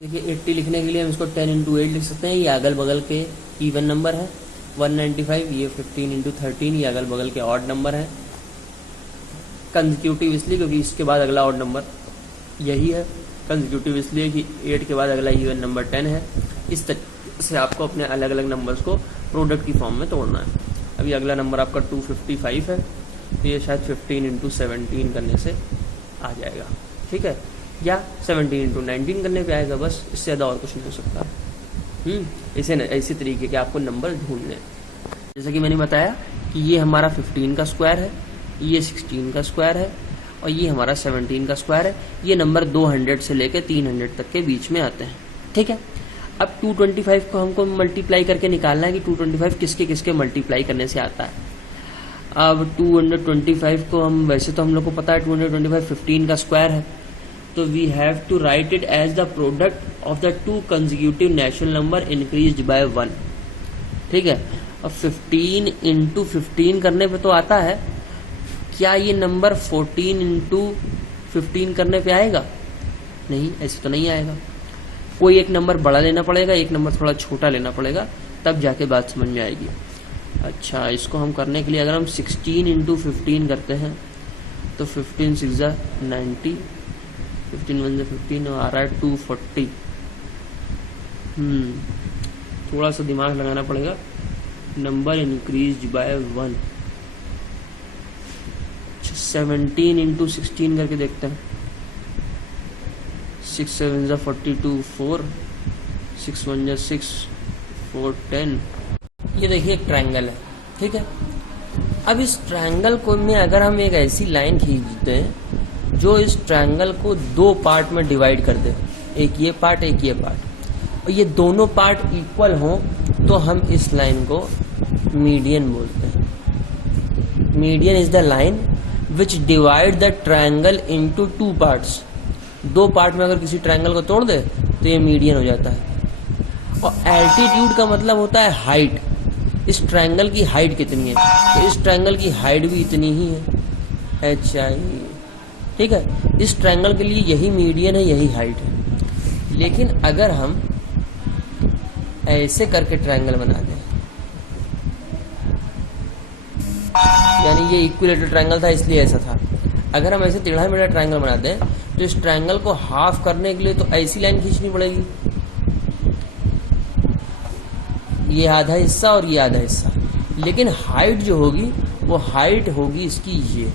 देखिए 80 लिखने के लिए हम इसको 10 इंटू 8 लिख सकते हैं। ये अगल बगल के इवन नंबर है। 195 ये 15 इंटू 13 ये अगल बगल के ऑड नंबर है। कंसेक्यूटिव इसलिए क्योंकि इसके बाद अगला ऑड नंबर यही है। कंसेक्यूटिव इसलिए कि 8 के बाद अगला इवन नंबर 10 है। इस तरह से आपको अपने अलग अलग नंबर्स को प्रोडक्ट की फॉर्म में तोड़ना है। अभी अगला नंबर आपका 255 है, तो ये शायद 15 इंटू 17 करने से आ जाएगा, ठीक है, या 17 इंटू 19 करने पे आएगा। बस इससे ज़्यादा और कुछ नहीं हो सकता। इसी तरीके के आपको नंबर ढूंढने, जैसा कि मैंने बताया कि ये हमारा 15 का स्क्वायर है, ये 16 का स्क्वायर है और ये हमारा 17 का स्क्वायर है। ये नंबर 200 से लेकर 300 तक के बीच में आते हैं, ठीक है। अब 225 को हमको मल्टीप्लाई करके निकालना है कि 225 किसके किसके मल्टीप्लाई करने से आता है। अब 225 को हम वैसे तो हम लोग को पता है 225 15 का स्क्वायर है, तो we have to write it as the product of the two consecutive natural number increased by 1, ठीक है। अब 15 इंटू 15 करने पे तो आता है, क्या ये नंबर 14 इंटू 15 करने पे आएगा? नहीं, ऐसे तो नहीं आएगा। कोई एक नंबर बड़ा लेना पड़ेगा, एक नंबर थोड़ा छोटा लेना पड़ेगा, तब जाके बात समझ में आएगी। अच्छा, इसको हम करने के लिए अगर हम 16 इंटू 15 करते हैं तो 15 6 90, 15 1 15 और आ रहा है 240। थोड़ा सा दिमाग लगाना पड़ेगा। Number increase by 1। 17 इंटू 16 करके देखते हैं। 6 7 42, 4 6 1 6 4 10। ये देखिए एक ट्रायंगल है, ठीक है। अब इस ट्रायंगल को में अगर हम एक ऐसी लाइन खींचते हैं जो इस ट्रायंगल को दो पार्ट में डिवाइड कर दे, एक ये पार्ट एक ये पार्ट, और ये दोनों पार्ट इक्वल हों, तो हम इस लाइन को मीडियन बोलते हैं। Median is the line which divide the triangle into two parts. दो पार्ट में अगर किसी ट्रायंगल को तोड़ दे तो ये मीडियन हो जाता है। और एल्टीट्यूड का मतलब होता है हाइट। इस ट्रायंगल की हाइट कितनी है, तो इस ट्रायंगल की हाइट भी इतनी ही है, अच्छा, ठीक है। इस ट्रायंगल के लिए यही मीडियन है, यही हाइट है। लेकिन अगर हम ऐसे करके ट्रायंगल बना दें, यानी ये इक्विलेटरल ट्रायंगल था इसलिए ऐसा था, अगर हम ऐसे टेढ़ा मेढ़ा ट्रायंगल बना दें तो इस ट्रायंगल को हाफ करने के लिए तो ऐसी लाइन खींचनी पड़ेगी, ये आधा हिस्सा और ये आधा हिस्सा। लेकिन हाइट जो होगी वो हाइट होगी इसकी ये,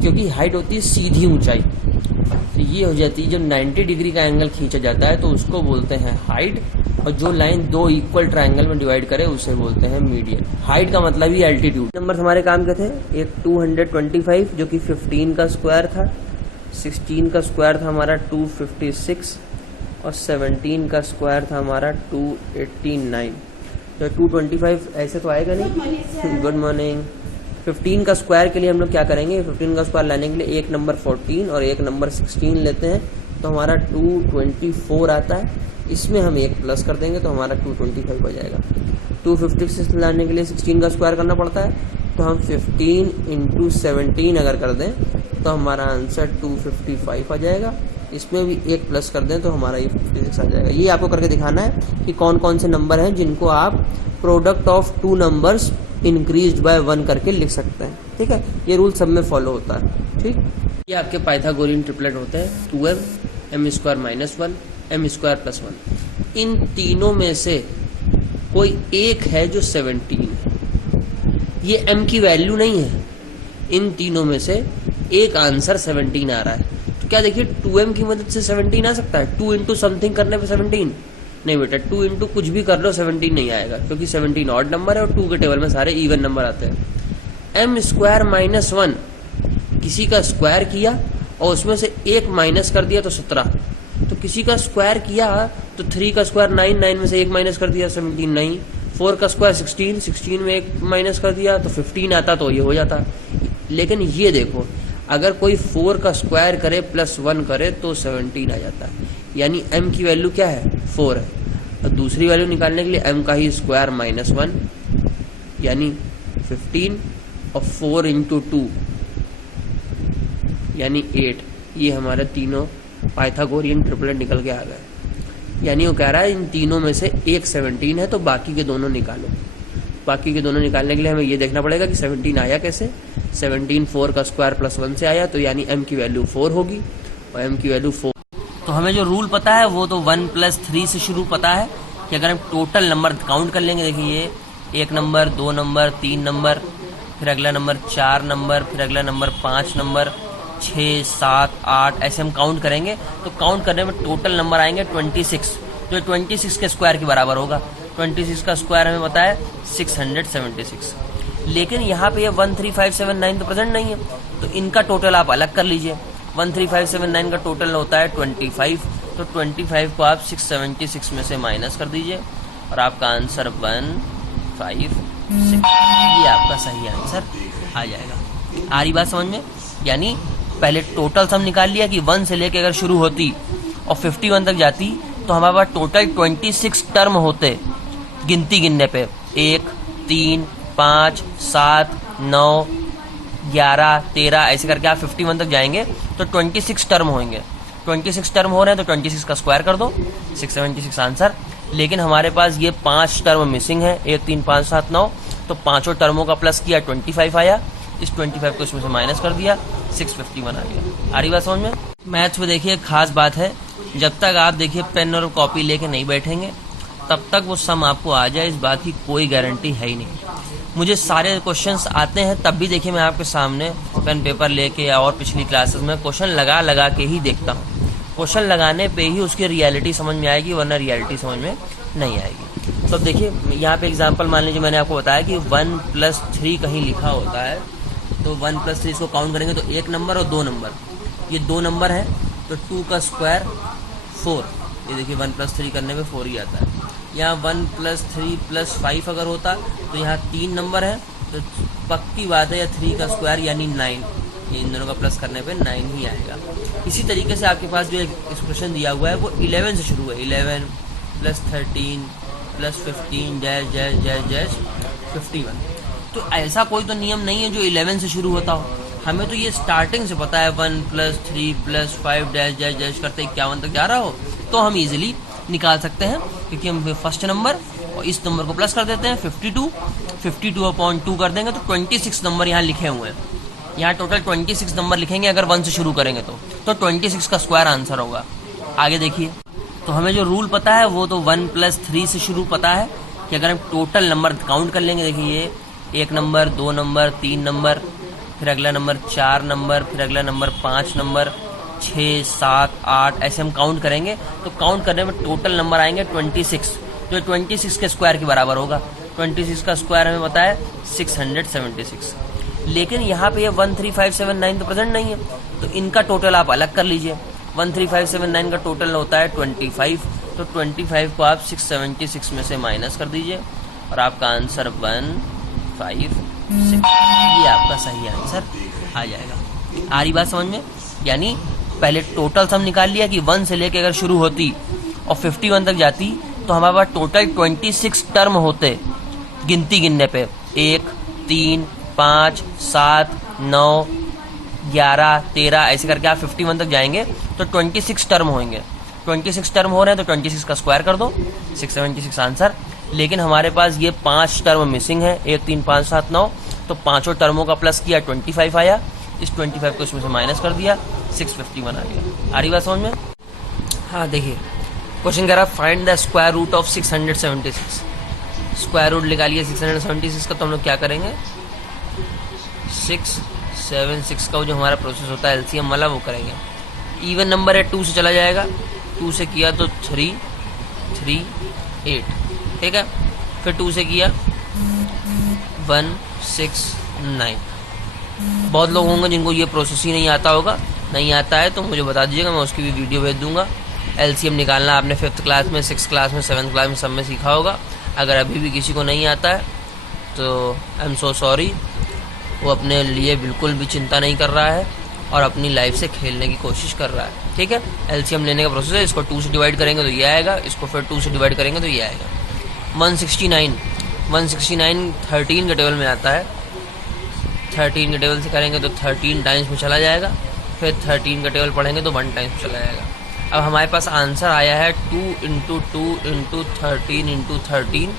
क्योंकि हाइट होती है सीधी ऊंचाई, तो ये हो जाती है। जो 90 डिग्री का एंगल खींचा जाता है तो उसको बोलते हैं हाइट, और जो लाइन दो इक्वल ट्रायंगल में डिवाइड करे उसे बोलते हैं मीडियन। हाइट का मतलब ही एल्टीट्यूड। नंबर हमारे काम के थे, एक 225 जो कि 15 का स्क्वायर था, 16 का स्क्वायर था हमारा 256 और 17 का स्क्वायर था हमारा 289। तो 225 ऐसे तो आएगा नहीं। Good morning. 15 का स्क्वायर के लिए हम लोग क्या करेंगे, 15 का स्क्वायर लाने के लिए एक नंबर 14 और एक नंबर 16 लेते हैं, तो हमारा 224 आता है। इसमें हम एक प्लस कर देंगे तो हमारा 225 हो जाएगा। 256 लाने के लिए 16 का स्क्वायर करना पड़ता है, तो हम 15 इंटू 17 अगर कर दें तो हमारा आंसर 255 आ जाएगा। इसमें भी एक प्लस कर दें तो हमारा ये 56 आ जाएगा। ये आपको करके दिखाना है कि कौन कौन से नंबर हैं जिनको आप product of two numbers increased by 1 करके लिख सकते हैं, ठीक है। ये रूल सब में फॉलो होता है, ठीक। ये आपके पाइथागोरियन ट्रिपलेट होते हैं, 2m, m square minus 1, m square plus 1। इन तीनों में से कोई एक है जो 17 है। ये m की वैल्यू नहीं है, इन तीनों में से एक आंसर 17 आ रहा है। तो क्या देखिए 2m की मदद से 17 आ सकता है। 2 इंटू समथिंग करने पे 17 नहीं बेटा, 2 इंटू कुछ भी कर लो 17 नहीं आएगा, क्योंकि 17 ऑड नंबर है और 2 के टेबल में सारे इवन नंबर आते हैं। m स्क्वायर माइनस 1 किसी का स्क्वायर किया और उसमें से एक माइनस कर दिया तो 17। तो किसी का स्क्वायर किया तो 3 का स्क्वायर 9, 9 में से एक माइनस कर दिया 17 नहीं। 4 का स्क्वायर 16, 16 में एक माइनस कर दिया तो 15 आता, तो ये हो जाता। लेकिन ये देखो, अगर कोई 4 का स्क्वायर करे प्लस 1 करे तो 17 आ जाता है। यानी m की वैल्यू क्या है, 4 है। और दूसरी वैल्यू निकालने के लिए m का ही स्क्वायर माइनस 1 यानी 15 और 4 इंटू 2 यानी 8। ये हमारे तीनों पाइथागोरियन ट्रिपलेट निकल के आ गए। यानी वो कह रहा है इन तीनों में से एक 17 है, तो बाकी के दोनों निकालो। बाकी के दोनों निकालने के लिए हमें ये देखना पड़ेगा कि 17 आया कैसे। 17 4 का स्क्वायर प्लस 1 से आया, तो यानी m की वैल्यू 4 होगी, और m की वैल्यू 4। तो हमें जो रूल पता है वो तो 1 + 3 से शुरू पता है कि अगर हम टोटल नंबर काउंट कर लेंगे, देखिए ये 1 नंबर, 2 नंबर, 3 नंबर, फिर अगला नंबर 4 नंबर, फिर अगला नंबर 5 नंबर, 6 7 8, ऐसे हम काउंट करेंगे। तो काउंट करने में टोटल नंबर आएंगे 26, जो 26 के स्क्वायर के बराबर होगा। 26 का स्क्वायर हमें पता है 676। लेकिन यहाँ पे ये 13579 तो प्रेजेंट नहीं है, तो इनका टोटल आप अलग कर लीजिए। 13579 का टोटल होता है 25, तो 25 को आप 676 में से माइनस कर दीजिए और आपका आंसर 156, ये आपका सही आंसर आ जाएगा। आ रही बात समझ में? यानी पहले टोटल सम निकाल लिया कि 1 से लेके अगर शुरू होती और 51 तक जाती तो हमारे पास टोटल 26 टर्म होते गिनती गिनने पे। 1 3 5 7 9 11 13 ऐसे करके आप 51 तक जाएंगे तो 26 टर्म होंगे। 26 टर्म हो रहे हैं तो 26 का स्क्वायर कर दो, 676 आंसर। लेकिन हमारे पास ये 5 टर्म मिसिंग है, 1 3 5 7 9, तो पांचों टर्मों का प्लस किया 25 आया, इस 25 को इसमें से माइनस कर दिया, 651 आ गया। आ रही बात समझ में? मैथ्स में देखिए खास बात है, जब तक आप देखिए पेन और कॉपी लेके नहीं बैठेंगे तब तक वो सम आपको आ जाए, इस बात की कोई गारंटी है ही नहीं। मुझे सारे क्वेश्चंस आते हैं तब भी देखिए मैं आपके सामने पेन पेपर लेके या और पिछली क्लासेस में क्वेश्चन लगा लगा के ही देखता हूँ। क्वेश्चन लगाने पे ही उसकी रियलिटी समझ में आएगी, वरना रियलिटी समझ में नहीं आएगी। तो देखिए यहाँ पे एग्जांपल मान लीजिए मैंने आपको बताया कि 1 + 3 कहीं लिखा होता है, तो 1 + 3 इसको काउंट करेंगे तो 1 नंबर और 2 नंबर, ये 2 नंबर है तो 2 का स्क्वायर 4, ये देखिए 1 + 3 करने में 4 ही आता है। यहाँ 1 + 3 + 5 अगर होता तो यहाँ 3 नंबर है तो पक्की बात है या 3 का स्क्वायर यानी 9, इन दोनों का प्लस करने पे 9 ही आएगा। इसी तरीके से आपके पास जो एक एक्सप्रेशन दिया हुआ है वो 11 से शुरू है, 11 + 13 + 15 डैश डैश डैश डैश 51। तो ऐसा कोई तो नियम नहीं है जो 11 से शुरू होता हो, हमें तो ये स्टार्टिंग से पता है 1 + 3 + 5 डैश डैश डैश करते 51 तक जा रहा हो तो हम इजीली निकाल सकते हैं, क्योंकि हम फर्स्ट नंबर और इस नंबर को प्लस कर देते हैं 52/2 कर देंगे तो 26 नंबर यहाँ लिखे हुए हैं। यहाँ टोटल 26 नंबर लिखेंगे अगर 1 से शुरू करेंगे तो 26 का स्क्वायर आंसर होगा। आगे देखिए, तो हमें जो रूल पता है वो तो 1 + 3 से शुरू पता है कि अगर हम टोटल नंबर काउंट कर लेंगे, देखिए ये 1 नंबर, 2 नंबर, 3 नंबर, फिर अगला नंबर 4 नंबर, फिर अगला नंबर 5 नंबर, 6 7 8, ऐसे हम काउंट करेंगे तो काउंट करने में टोटल नंबर आएंगे 26, जो 26 के स्क्वायर के बराबर होगा। 26 का स्क्वायर हमें पता है 676। लेकिन यहाँ पे ये 13579 तो प्रेजेंट नहीं है, तो इनका टोटल आप अलग कर लीजिए। 13579 का टोटल होता है 25, तो 25 को आप 676 में से माइनस कर दीजिए और आपका आंसर 156, ये आपका सही आंसर आ जाएगा। आ रही बात समझ में? यानी पहले टोटल सम निकाल लिया कि 1 से लेके अगर शुरू होती और 51 तक जाती तो हमारे पास टोटल 26 टर्म होते गिनती गिनने पे। 1 3 5 7 9 11 13 ऐसे करके आप 51 तक जाएंगे तो 26 टर्म होंगे। 26 टर्म हो रहे हैं तो 26 का स्क्वायर कर दो, 676 आंसर। लेकिन हमारे पास ये 5 टर्म मिसिंग है, 1 3 5 7 9, तो पांचों टर्मों का प्लस किया 25 आया, इस 25 को इसमें से माइनस कर दिया, 651 आ गया। आ रही बात समझ में? हाँ देखिए, क्वेश्चन कह रहा है find the square root of 676। Square root निकालिए 676 का, तो हम लोग क्या करेंगे 676 का जो हमारा प्रोसेस होता है एलसीएम वाला वो करेंगे। इवन नंबर है 2 से चला जाएगा, 2 से किया तो 3 3 8, ठीक है। फिर 2 से किया 1 6 9। बहुत लोग होंगे जिनको ये प्रोसेस ही नहीं आता होगा, नहीं आता है तो मुझे बता दीजिएगा, मैं उसकी भी वीडियो भेज दूंगा। एलसीएम निकालना आपने 5th क्लास में, 6th क्लास में, 7th क्लास में सब में सीखा होगा। अगर अभी भी किसी को नहीं आता है तो आई एम सो सॉरी, वो अपने लिए बिल्कुल भी चिंता नहीं कर रहा है और अपनी लाइफ से खेलने की कोशिश कर रहा है, ठीक है। एलसीएम लेने का प्रोसेस है, इसको 2 से डिवाइड करेंगे तो ये आएगा, इसको फिर 2 से डिवाइड करेंगे तो ये आएगा। 169 13 के टेबल में आता है, 13 के टेबल से करेंगे तो 13 टाइम्स में चला जाएगा, फिर 13 का टेबल पढ़ेंगे तो 1 टाइम्स चला जाएगा। अब हमारे पास आंसर आया है 2 इंटू 2 इंटू 13 इंटू 13,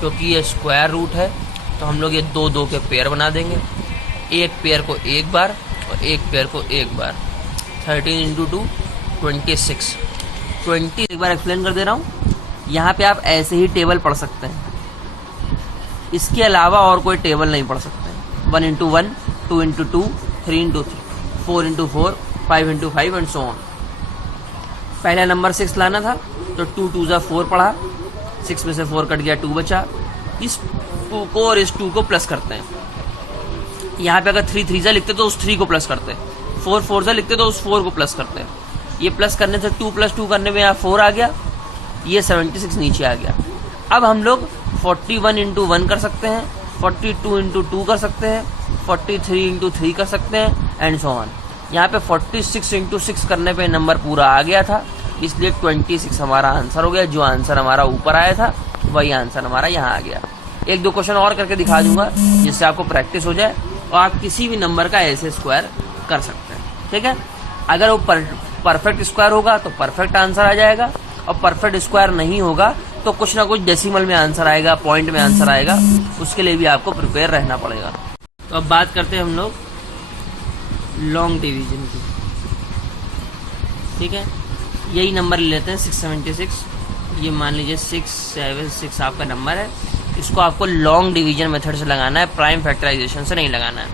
क्योंकि ये स्क्वायर रूट है तो हम लोग ये दो दो के पेयर बना देंगे, एक पेयर को एक बार और एक पेयर को एक बार। 13 इंटू 2 26। 20 एक बार एक्सप्लेन कर दे रहा हूँ, यहाँ पे आप ऐसे ही टेबल पढ़ सकते हैं, इसके अलावा और कोई टेबल नहीं पढ़ सकते। 1 into 1, 2 into 2, 3 into 3, 4 into 4, 5 into 5 and so on. पहला नंबर 6 लाना था तो 2 2 जा 4 पढ़ा, 6 में से 4 कट गया, 2 बचा। इस 2 को और इस 2 को प्लस करते हैं। यहाँ पे अगर 3 3 जा लिखते तो उस 3 को प्लस करते हैं, 4 4 जा लिखते तो उस 4 को प्लस करते हैं। ये प्लस करने से 2 प्लस 2 करने में यहाँ 4 आ गया, ये 76 नीचे आ गया। अब हम लोग 41 इंटू 1 कर सकते हैं, 42 इंटू 2 कर सकते हैं, 43 इंटू 3 कर सकते हैं एंड सो ऑन। यहाँ पे 46 इंटू 6 करने पे नंबर पूरा आ गया था, इसलिए 26 हमारा आंसर हो गया। जो आंसर हमारा ऊपर आया था वही आंसर हमारा यहाँ आ गया। एक दो क्वेश्चन और करके दिखा दूंगा जिससे आपको प्रैक्टिस हो जाए और आप किसी भी नंबर का ऐसे स्क्वायर कर सकते हैं, ठीक है। अगर वो परफेक्ट स्क्वायर होगा तो परफेक्ट आंसर आ जाएगा, और परफेक्ट स्क्वायर नहीं होगा तो कुछ ना कुछ डेसिमल में आंसर आएगा, पॉइंट में आंसर आएगा, उसके लिए भी आपको प्रिपेयर रहना पड़ेगा। तो अब बात करते हैं हम लोग लॉन्ग डिवीजन की, ठीक है। यही नंबर ले लेते हैं 676, ये मान लीजिए 676 आपका नंबर है। इसको आपको लॉन्ग डिवीजन मेथड से लगाना है, प्राइम फैक्टराइजेशन से नहीं लगाना है।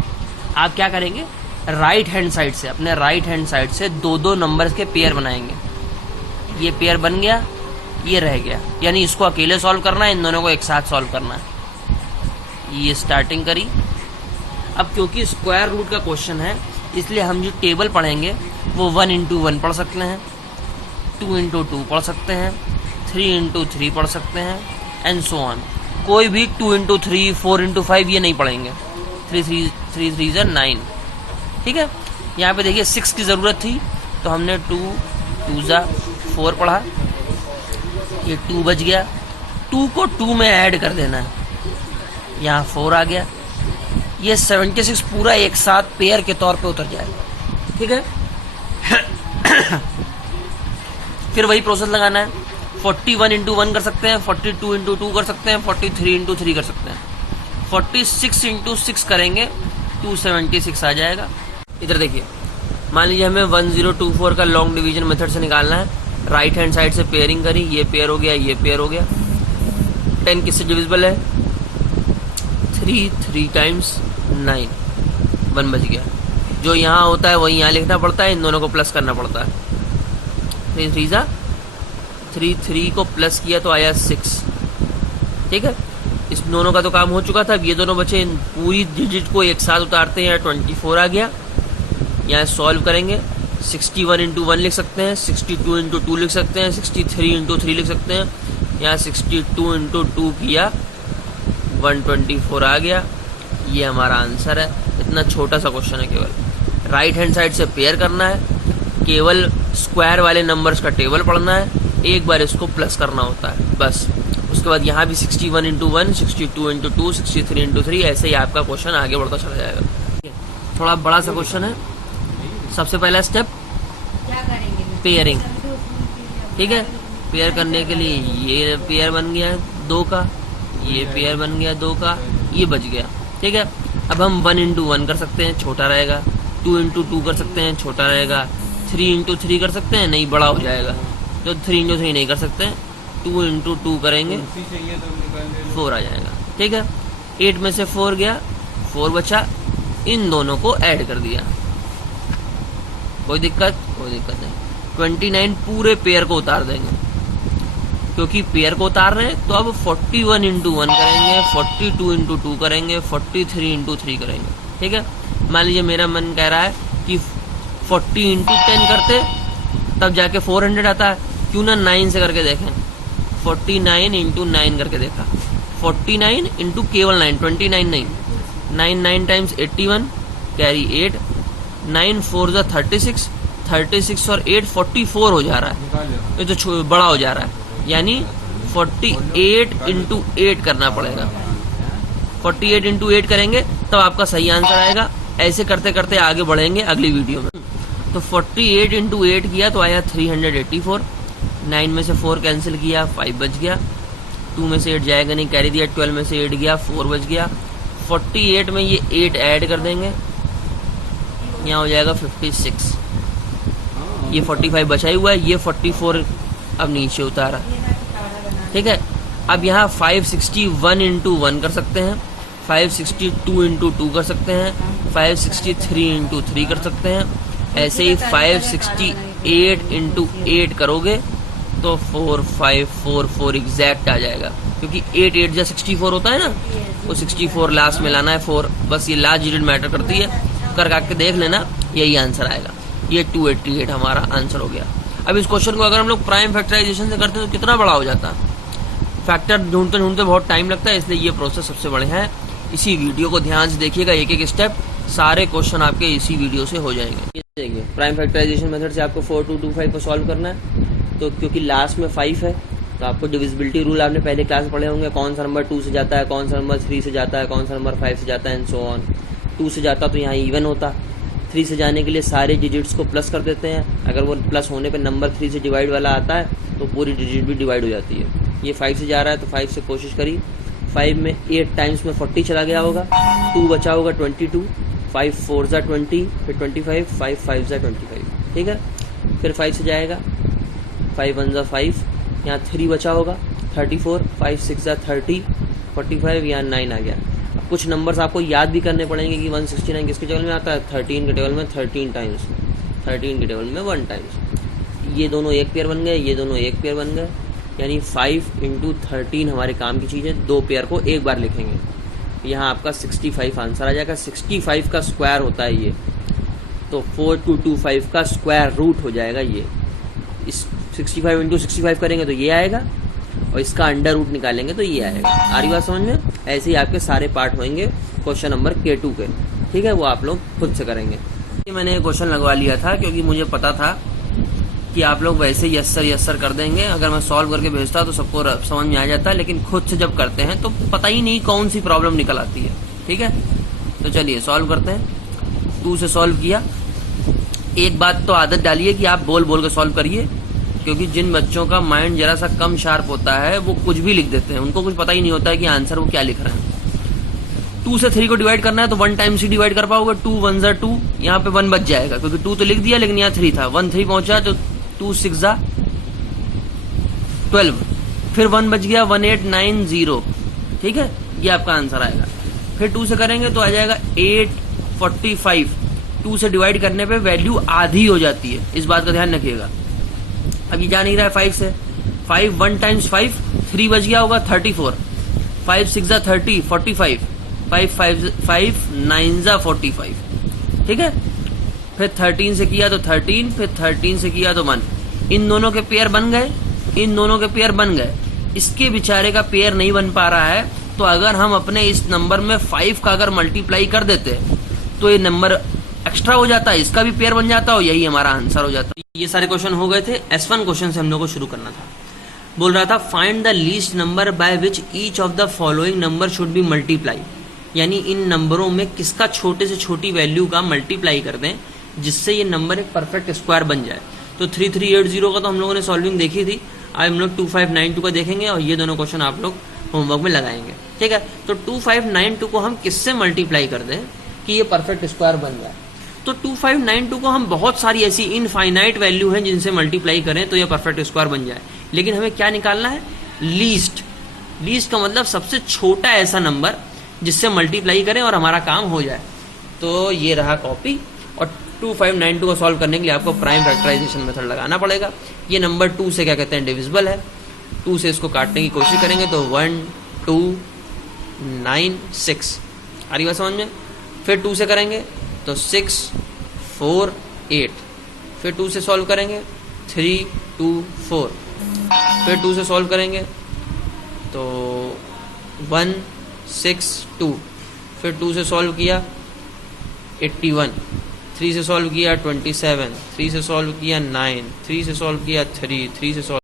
आप क्या करेंगे, राइट हैंड साइड से, अपने राइट हैंड साइड से दो दो नंबर्स के पेयर बनाएंगे। ये पेयर बन गया, ये रह गया, यानी इसको अकेले सॉल्व करना है, इन दोनों को एक साथ सॉल्व करना है। ये स्टार्टिंग करी। अब क्योंकि स्क्वायर रूट का क्वेश्चन है इसलिए हम जो टेबल पढ़ेंगे वो 1 इंटू 1 पढ़ सकते हैं, 2 इंटू 2 पढ़ सकते हैं, 3 इंटू 3 पढ़ सकते हैं एंड सो ऑन। कोई भी 2 इंटू 3, 4 इंटू 5 ये नहीं पढ़ेंगे। 3 3 जा 9, ठीक है। यहाँ पे देखिए 6 की ज़रूरत थी तो हमने 2 2 जा 4 पढ़ा, ये 2 बच गया। 2 को 2 में ऐड कर देना है, यहाँ 4 आ गया। ये 76 पूरा एक साथ पेयर के तौर पे उतर जाएगा, ठीक है। फिर वही प्रोसेस लगाना है। 41 इंटू 1 कर सकते हैं, 42 इंटू 2 कर सकते हैं, 43 इंटू 3 कर सकते हैं। 46 इंटू 6 करेंगे 276 आ जाएगा। इधर देखिए, मान लीजिए हमें 1024 का लॉन्ग डिवीजन मेथड से निकालना है। राइट हैंड साइड से पेयरिंग करी, ये पेयर हो गया, ये पेयर हो गया। 10 किससे डिविजिबल है, 3 टाइम्स 9, 1 बच गया। जो यहाँ होता है वही यहाँ लिखना पड़ता है, इन दोनों को प्लस करना पड़ता है। 3 को प्लस किया तो आया 6, ठीक है। इस दोनों का तो काम हो चुका था, अब ये दोनों बचे। पूरी डिजिट को एक साथ उतारते हैं, 24 आ गया। यहाँ सॉल्व करेंगे, 61 इंटू 1 लिख सकते हैं, 62 इंटू 2 लिख सकते हैं, 63 इंटू 3 लिख सकते हैं। यहाँ 62 इंटू 2 किया, 124 आ गया। ये हमारा आंसर है। इतना छोटा सा क्वेश्चन है, केवल राइट हैंड साइड से पेयर करना है, केवल स्क्वायर वाले नंबर्स का टेबल पढ़ना है, एक बार इसको प्लस करना होता है बस। उसके बाद यहाँ भी 61 इंटू 1, 62 इंटू 2, 63 इंटू 3, ऐसे ही आपका क्वेश्चन आगे बढ़ता चला जाएगा। थोड़ा बड़ा सा क्वेश्चन है। सबसे पहला स्टेप क्या करेंगे, पेयरिंग, ठीक है। पेयर करने के लिए ये पेयर बन गया 2 का, ये पेयर बन गया 2 का, ये बच गया, ठीक है। अब हम 1 इंटू 1 कर सकते हैं, छोटा रहेगा। 2 इंटू 2 कर सकते हैं, छोटा रहेगा। 3 इंटू 3 कर सकते हैं, नहीं बड़ा हो जाएगा। तो 3 इंटू 3 नहीं कर सकते हैं, 2 इंटू 2 करेंगे, 4 आ जाएगा, ठीक है। 8 में से 4 गया, 4 बचा, इन दोनों को ऐड कर दिया, कोई दिक्कत नहीं। 29 पूरे पेयर को उतार देंगे, क्योंकि पेयर को उतार रहे हैं। तो अब 41 इंटू 1 करेंगे, 42 इंटू 2 करेंगे, 43 इंटू 3 करेंगे, ठीक है। मान लीजिए मेरा मन कह रहा है कि 40 इंटू 10 करते तब जाके 400 आता है, क्यों ना 9 से करके देखें। 49 इंटू 9 करके देखा, 49 इंटू केवल 9, 29 नहीं, 9 टाइम्स 81 कैरी 8, 9 4 जा 36, 36 और 8 44 हो जा रहा है, ये तो बड़ा हो जा रहा है। यानी 48 इंटू 8 करना पड़ेगा। 48 इंटू 8 करेंगे तब आपका सही आंसर आएगा। ऐसे करते करते आगे बढ़ेंगे अगली वीडियो में। तो 48 इंटू 8 किया तो आया 384। 9 में से 4 कैंसिल किया, 5 बच गया। 2 में से 8 जाएगा नहीं, कैरी दिया। 12 में से 8 गया, 4 बच गया। 48 में ये 8 ऐड कर देंगे, यहाँ हो जाएगा 56। ये 45 बचा ही हुआ है, ये 44 अब नीचे उतारा। ठीक है, अब यहाँ 561 इंटू 1 कर सकते हैं, 562 इंटू 2 कर सकते हैं, 563 इंटू 3 कर सकते हैं। ऐसे ही 568 इंटू 8 करोगे तो 4544 एग्जैक्ट आ जाएगा, क्योंकि 8 8 जा 64 होता है ना, वो 64 लास्ट में लाना है 4, बस ये लास्ट डिजिट मैटर करती है। कर के देख लेना, यही आंसर आएगा। ये 288 हमारा आंसर हो गया। अब इस क्वेश्चन को अगर हम लोग प्राइम फैक्टराइजेशन से करते हैं तो कितना बड़ा हो जाता। फैक्टर ढूंढते ढूंढते बहुत टाइम लगता है, इसलिए ये प्रोसेस सबसे बढ़िया है। इसी वीडियो को ध्यान से देखिएगा, एक एक स्टेप, सारे क्वेश्चन आपके इसी वीडियो से हो जाएंगे। ये देखिए, प्राइम फैक्टराइजेशन मेथड से आपको 4225 को सॉल्व करना है। तो क्योंकि लास्ट में 5 है तो आपको डिविजिबिलिटी रूल आपने पहले क्लास में पढ़े होंगे, कौन सा नंबर 2 से जाता है, कौन सा नंबर 3 से जाता है, कौन सा नंबर 5 से जाता है, एंड सो ऑन। 2 से जाता तो यहाँ इवन होता, 3 से जाने के लिए सारे डिजिट्स को प्लस कर देते हैं। अगर वो प्लस होने पे नंबर 3 से डिवाइड वाला आता है तो पूरी डिजिट भी डिवाइड हो जाती है। ये 5 से जा रहा है तो 5 से कोशिश करी, 5 में 8 टाइम्स में 40 चला गया होगा, 2 बचा होगा 22, 5 4 जा 20, फिर 25, 5 5 जा 25। ठीक है, फिर 5 से जाएगा, 5 1 जा 5, यहाँ 3 बचा होगा 34, 5 6 जा 30, 45, यहाँ 9 आ गया। अब कुछ नंबर्स आपको याद भी करने पड़ेंगे कि 169 किसके टेबल में आता है, 13 के टेबल में 13 टाइम्स, 13 के टेबल में 1 टाइम्स। ये दोनों एक पेयर बन गए, ये दोनों एक पेयर बन गए, यानी 5 इंटू 13 हमारे काम की चीज़ है। 2 पेयर को एक बार लिखेंगे, यहाँ आपका 65 आंसर आ जाएगा। 65 का स्क्वायर होता है ये, तो 4225 का स्क्वायर रूट हो जाएगा ये। इस 65 इंटू 65 करेंगे तो ये आएगा, और इसका अंडर रूट निकालेंगे तो ये आएगा। आ रही बात समझ में? ऐसे ही आपके सारे पार्ट होंगे क्वेश्चन नंबर K2 के। ठीक है, वो आप लोग खुद से करेंगे। मैंने क्वेश्चन लगवा लिया था क्योंकि मुझे पता था कि आप लोग वैसे यस सर कर देंगे। अगर मैं सॉल्व करके भेजता तो सबको समझ में आ जाता, लेकिन खुद से जब करते हैं तो पता ही नहीं कौन सी प्रॉब्लम निकल आती है। ठीक है, तो चलिए सॉल्व करते हैं। 2 से सॉल्व किया। एक बात तो आदत डालिए कि आप बोल बोल के सॉल्व करिए, क्योंकि जिन बच्चों का माइंड जरा सा कम शार्प होता है वो कुछ भी लिख देते हैं, उनको कुछ पता ही नहीं होता है कि आंसर वो क्या लिख रहे हैं। 2 से 3 को डिवाइड करना है तो 1 टाइम्स ही डिवाइड कर पाओगे। 2 1 जा 2, यहाँ पे 1 बच जाएगा क्योंकि 2 तो लिख दिया, लेकिन यहाँ 3 था। 1 3 पहुंचा तो 2 6 जा 12, फिर 1 बच गया, 1890। ठीक है, ये आपका आंसर आएगा। फिर 2 से करेंगे तो आ जाएगा 845। 2 से डिवाइड करने पे वैल्यू आधी हो जाती है, इस बात का ध्यान रखिएगा। अब ये जा नहीं रहा है 5 से, 5 1 टाइम्स 5, 3 बच गया होगा 34, 5 6 जा 30, 45, 5 9 जा 45। ठीक है, फिर 13 से किया तो 13, फिर 13 से किया तो 1। इन दोनों के पेयर बन गए, इन दोनों के पेयर बन गए। इसके बेचारे का पेयर नहीं बन पा रहा है, तो अगर हम अपने इस नंबर में 5 का अगर मल्टीप्लाई कर देते तो ये नंबर एक्स्ट्रा हो जाता है, इसका भी पेयर बन जाता और यही हमारा आंसर हो जाता। ये सारे क्वेश्चन हो गए थे। S1 क्वेश्चन से हम लोग को शुरू करना था। बोल रहा था find the least number by which each of the following number should be multiply, यानी इन नंबरों में किसका छोटे से छोटी वैल्यू का मल्टीप्लाई कर दें जिससे ये नंबर एक परफेक्ट स्क्वायर बन जाए। तो 3380 का तो हम लोगों ने सॉल्विंग देखी थी, आज हम लोग 2592 का देखेंगे और ये दोनों क्वेश्चन आप लोग होमवर्क में लगाएंगे। ठीक है, तो 2592 को हम किससे मल्टीप्लाई कर दें कि ये परफेक्ट स्क्वायर बन जाए। तो 2592 को हम बहुत सारी ऐसी इनफाइनाइट वैल्यू हैं जिनसे मल्टीप्लाई करें तो ये परफेक्ट स्क्वायर बन जाए, लेकिन हमें क्या निकालना है? लीस्ट। लीस्ट का मतलब सबसे छोटा ऐसा नंबर जिससे मल्टीप्लाई करें और हमारा काम हो जाए। तो ये रहा कॉपी, और 2592 को सॉल्व करने के लिए आपको प्राइम फैक्टराइजेशन मेथड लगाना पड़ेगा। ये नंबर 2 से क्या कहते हैं? डिविजिबल है। 2 से इसको काटने की कोशिश करेंगे तो 1 2 9 6। आ रही बात समझ में? फिर 2 से करेंगे तो 6 4 8, फिर 2 से सॉल्व करेंगे 3 2 4, फिर 2 से सॉल्व करेंगे तो 1 6 2, फिर 2 से सॉल्व किया 81, 3 से सॉल्व किया 27, 3 से सॉल्व किया 9, 3 से सॉल्व किया 3, 3 से सॉल्व